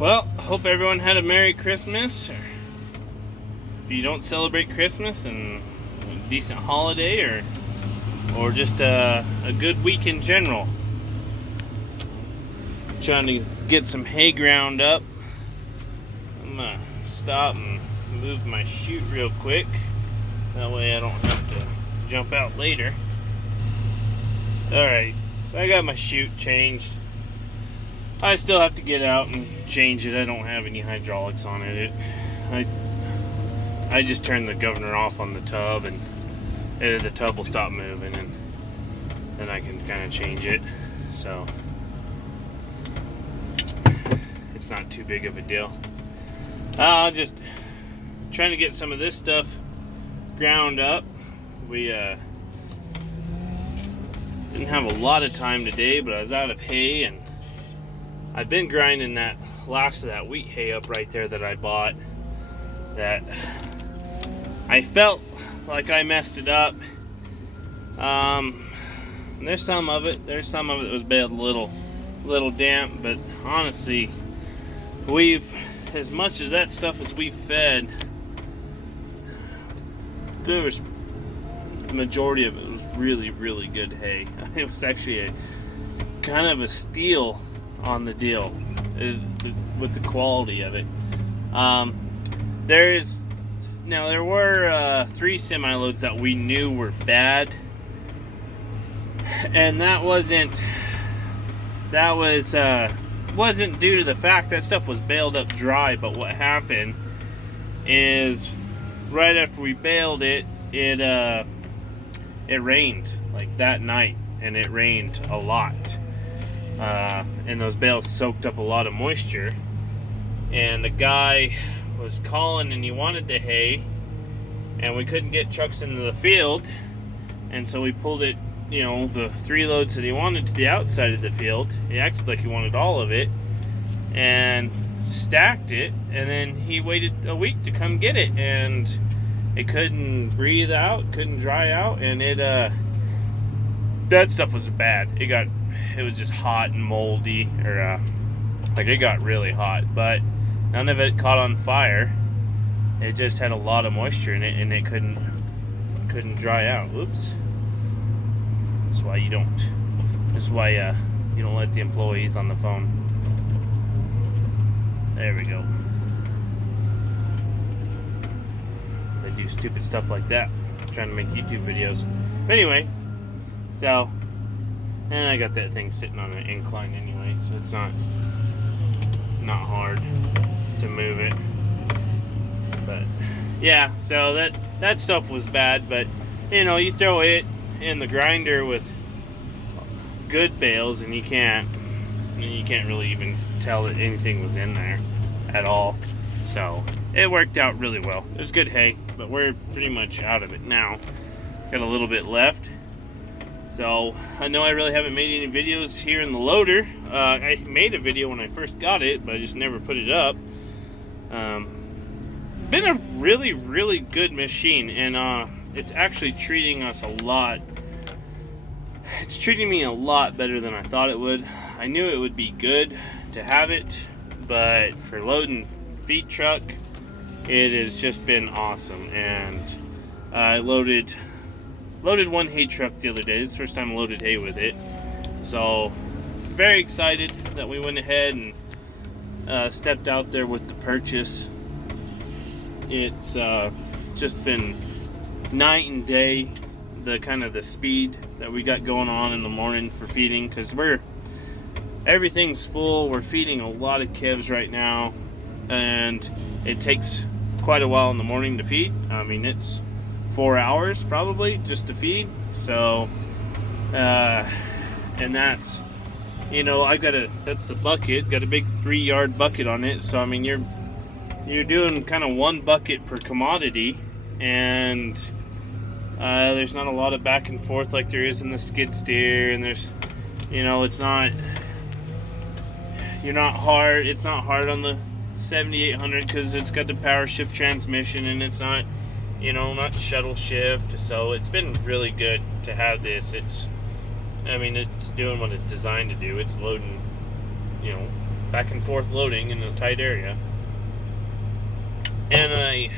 Well, hope everyone had a Merry Christmas. Or if you don't celebrate Christmas, and a decent holiday, or just a good week in general. Trying to get some hay ground up. I'm gonna stop and move my chute real quick. That way I don't have to jump out later. Alright, so I got my chute changed. I still have to get out and change it. I don't have any hydraulics on it. I just turned the governor off on the tub, and the tub will stop moving, and then I can kind of change it. So it's not too big of a deal. Just trying to get some of this stuff ground up. We didn't have a lot of time today, but I was out of hay, and I've been grinding that last of that wheat hay up right there that I bought. That I felt like I messed it up. There's some of it. There's some of it that was baled a little damp, but honestly, as much as that stuff as we fed, there was the majority of it was really, really good hay. It was actually a kind of a steal on the deal with the quality of it. There were 3 semi-loads that we knew were bad, and that wasn't due to the fact that stuff was baled up dry. But what happened is, right after we baled it, it rained like that night, and it rained a lot. And those bales soaked up a lot of moisture, and the guy was calling and he wanted the hay, and we couldn't get trucks into the field, and so we pulled it, the 3 loads that he wanted, to the outside of the field. He acted like he wanted all of it and stacked it, and then he waited a week to come get it, and it couldn't breathe out, couldn't dry out, and that stuff was bad. It was just hot and moldy, it got really hot, but none of it caught on fire. It just had a lot of moisture in it, and it couldn't dry out. Oops. That's why you don't let the employees on the phone. There we go. They do stupid stuff like that, trying to make YouTube videos. But anyway, and I got that thing sitting on an incline anyway, so it's not hard to move it. But yeah, so that stuff was bad, but you throw it in the grinder with good bales, and you can't really even tell that anything was in there at all. So it worked out really well. It was good hay, but we're pretty much out of it now. Got a little bit left. So I know I really haven't made any videos here in the loader. I made a video when I first got it, but I just never put it up. Been a really, really good machine, and it's actually treating us a lot. It's treating me a lot better than I thought it would. I knew it would be good to have it, but for loading feed truck, it has just been awesome. And I loaded 1 hay truck the other day. This is the first time I loaded hay with it. So, very excited that we went ahead and stepped out there with the purchase. It's just been night and day, the speed that we got going on in the morning for feeding, because everything's full. We're feeding a lot of calves right now, and it takes quite a while in the morning to feed. I mean, it's 4 hours probably just to feed. So and that's that's the bucket, got a big 3-yard bucket on it. So I mean, you're doing kind of 1 bucket per commodity, and there's not a lot of back and forth like there is in the skid steer, and there's it's not hard on the 7800 because it's got the power shift transmission, and it's not not shuttle shift. So it's been really good to have this. It's doing what it's designed to do. It's loading back and forth loading in a tight area. And I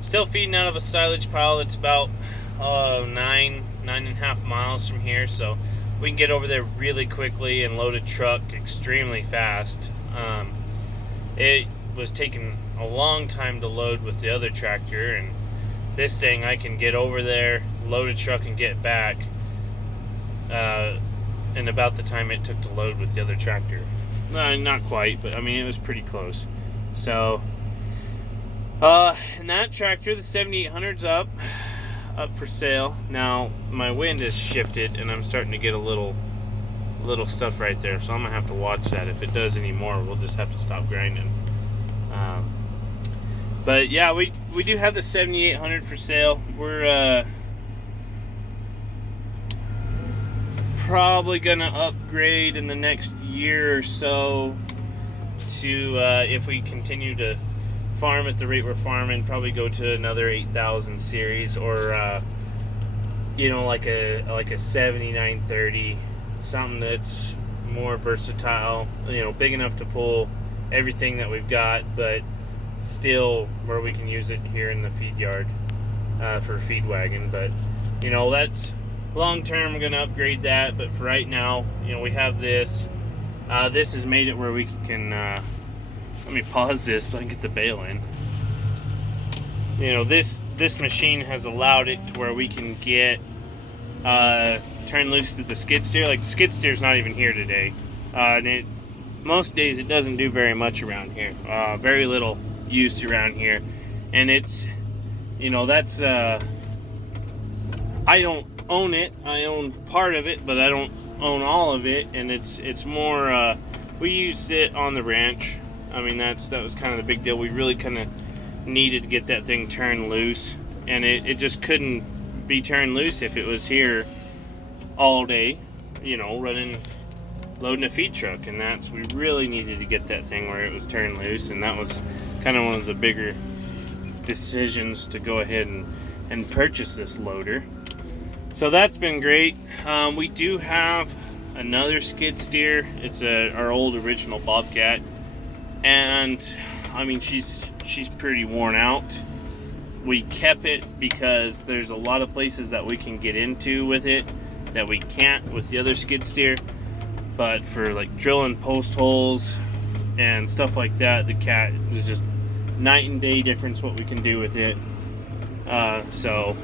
still feeding out of a silage pile that's about 9.5 miles from here, so we can get over there really quickly and load a truck extremely fast. It was taking a long time to load with the other tractor, and this thing I can get over there, load a truck, and get back in about the time it took to load with the other tractor. Not quite, but I mean it was pretty close. So and that tractor, the 7800's up for sale. Now my wind has shifted and I'm starting to get a little stuff right there, so I'm gonna have to watch that. If it does any more, we'll just have to stop grinding. But yeah, we do have the 7800 for sale. We're probably gonna upgrade in the next year or so to if we continue to farm at the rate we're farming, probably go to another 8000 series, or you know, like a 7930, something that's more versatile, you know, big enough to pull everything that we've got, but still where we can use it here in the feed yard for a feed wagon. But you know, that's long term. We're going to upgrade that, but for right now, you know, we have this. This has made it where we can let me pause this so I can get the bale in. You know, this machine has allowed it to where we can get turn loose to the skid steer. Like, the skid steer's not even here today, and most days it doesn't do very much around here. Very little use around here, and it's, you know, that's I don't own it. I own part of it, but I don't own all of it, and it's more we used it on the ranch. I mean, that was kind of the big deal. We really kind of needed to get that thing turned loose, and it just couldn't be turned loose if it was here all day, you know, loading a feed truck. And we really needed to get that thing where it was turned loose, and that was kind of one of the bigger decisions to go ahead and purchase this loader. So that's been great. We do have another skid steer. It's our old original Bobcat, and I mean, she's pretty worn out. We kept it because there's a lot of places that we can get into with it that we can't with the other skid steer. But for like drilling post holes and stuff like that, the Cat is just night and day difference what we can do with it. So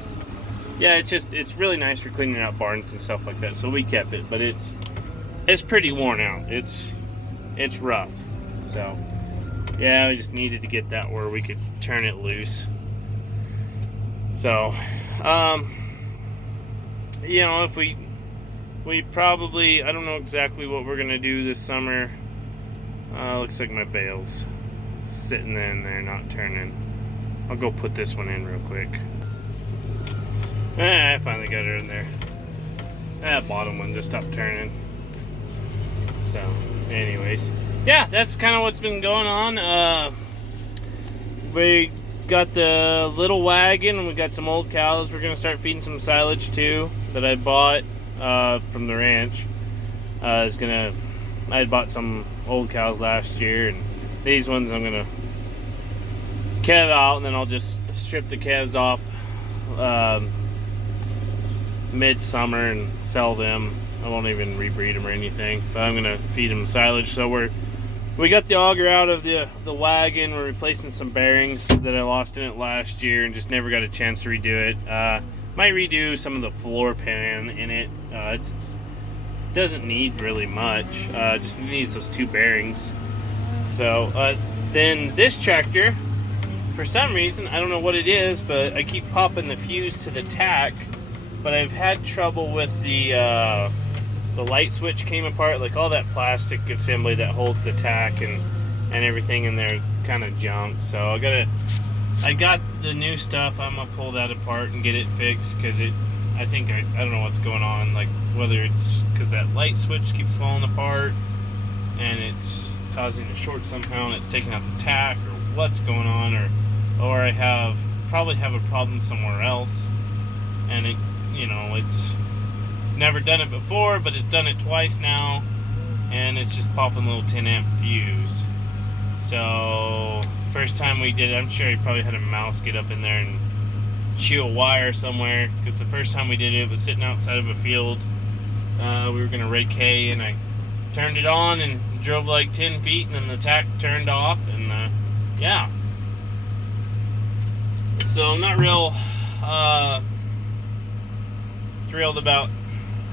yeah, it's really nice for cleaning out barns and stuff like that. So we kept it, but it's pretty worn out. It's rough. So yeah, we just needed to get that where we could turn it loose. So you know, if we probably, I don't know exactly what we're gonna do this summer. Looks like my bale's sitting in there not turning. I'll go put this one in real quick. I finally got her in there. That bottom one just stopped turning. So anyways, yeah, that's kind of what's been going on. We got the little wagon, and we got some old cows. We're gonna start feeding some silage too that I bought from the ranch. I had bought some old cows last year, and these ones I'm gonna calve out, and then I'll just strip the calves off midsummer and sell them. I won't even rebreed them or anything, but I'm gonna feed them silage. So we got the auger out of the wagon. We're replacing some bearings that I lost in it last year and just never got a chance to redo it. Might redo some of the floor pan in it. It doesn't need really much. Just needs those two bearings. So then this tractor, for some reason, I don't know what it is, but I keep popping the fuse to the tack. But I've had trouble with the light switch came apart. Like, all that plastic assembly that holds the tack and everything in there kind of junk. So I got the new stuff. I'm gonna pull that apart and get it fixed, because I think I don't know what's going on, like whether it's because that light switch keeps falling apart and it's causing a short somehow and it's taking out the tack, or what's going on, or I probably have a problem somewhere else, and it, you know, it's never done it before, but it's done it twice now, and it's just popping little 10 amp fuse. So first time we did it, I'm sure he probably had a mouse get up in there and chew a wire somewhere, because the first time we did it, it was sitting outside of a field. We were going to rake hay, and I turned it on and drove like 10 feet, and then the tach turned off, and yeah. So I'm not real thrilled about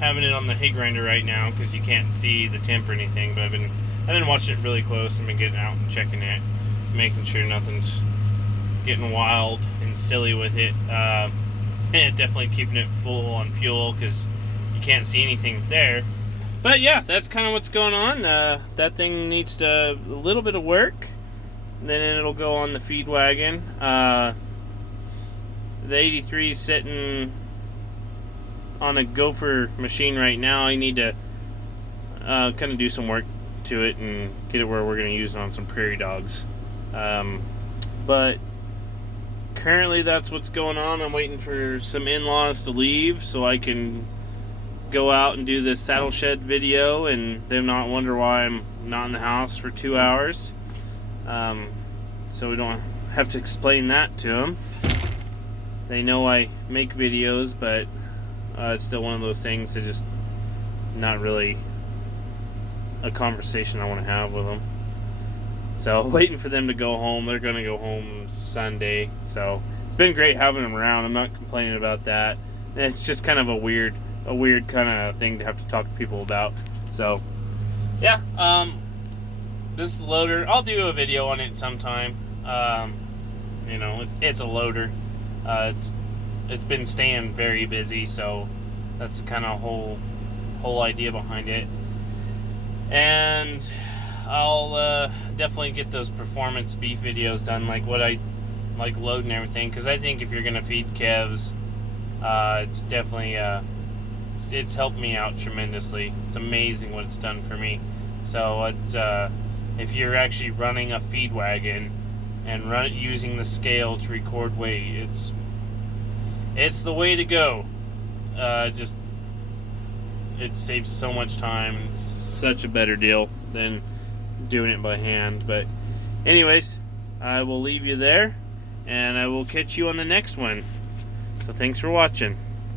having it on the hay grinder right now, because you can't see the temp or anything, but I've been watching it really close. I've been getting out and checking it, making sure nothing's getting wild and silly with it. And definitely keeping it full on fuel, because you can't see anything there. But yeah, that's kind of what's going on. That thing needs a little bit of work, and then it'll go on the feed wagon. The 83 is sitting on a Gopher machine right now. I need to kind of do some work to it and get it where we're going to use it on some prairie dogs. But currently that's what's going on. I'm waiting for some in-laws to leave so I can go out and do this saddle shed video and them not wonder why I'm not in the house for 2 hours. So we don't have to explain that to them. They know I make videos, but it's still one of those things that just not really a conversation I want to have with them. So waiting for them to go home. They're going to go home Sunday. So it's been great having them around. I'm not complaining about that. It's just kind of a weird kind of thing to have to talk to people about. So yeah, this loader, I'll do a video on it sometime. You know, it's a loader. It's been staying very busy, so that's kind of whole idea behind it. And I'll definitely get those performance beef videos done, like what I like loading everything, because I think if you're gonna feed calves, it's definitely it's helped me out tremendously. It's amazing what it's done for me. So it's if you're actually running a feed wagon and using the scale to record weight, it's the way to go. Just it saves so much time. It's such a better deal than doing it by hand. But anyways, I will leave you there, and I will catch you on the next one. So thanks for watching.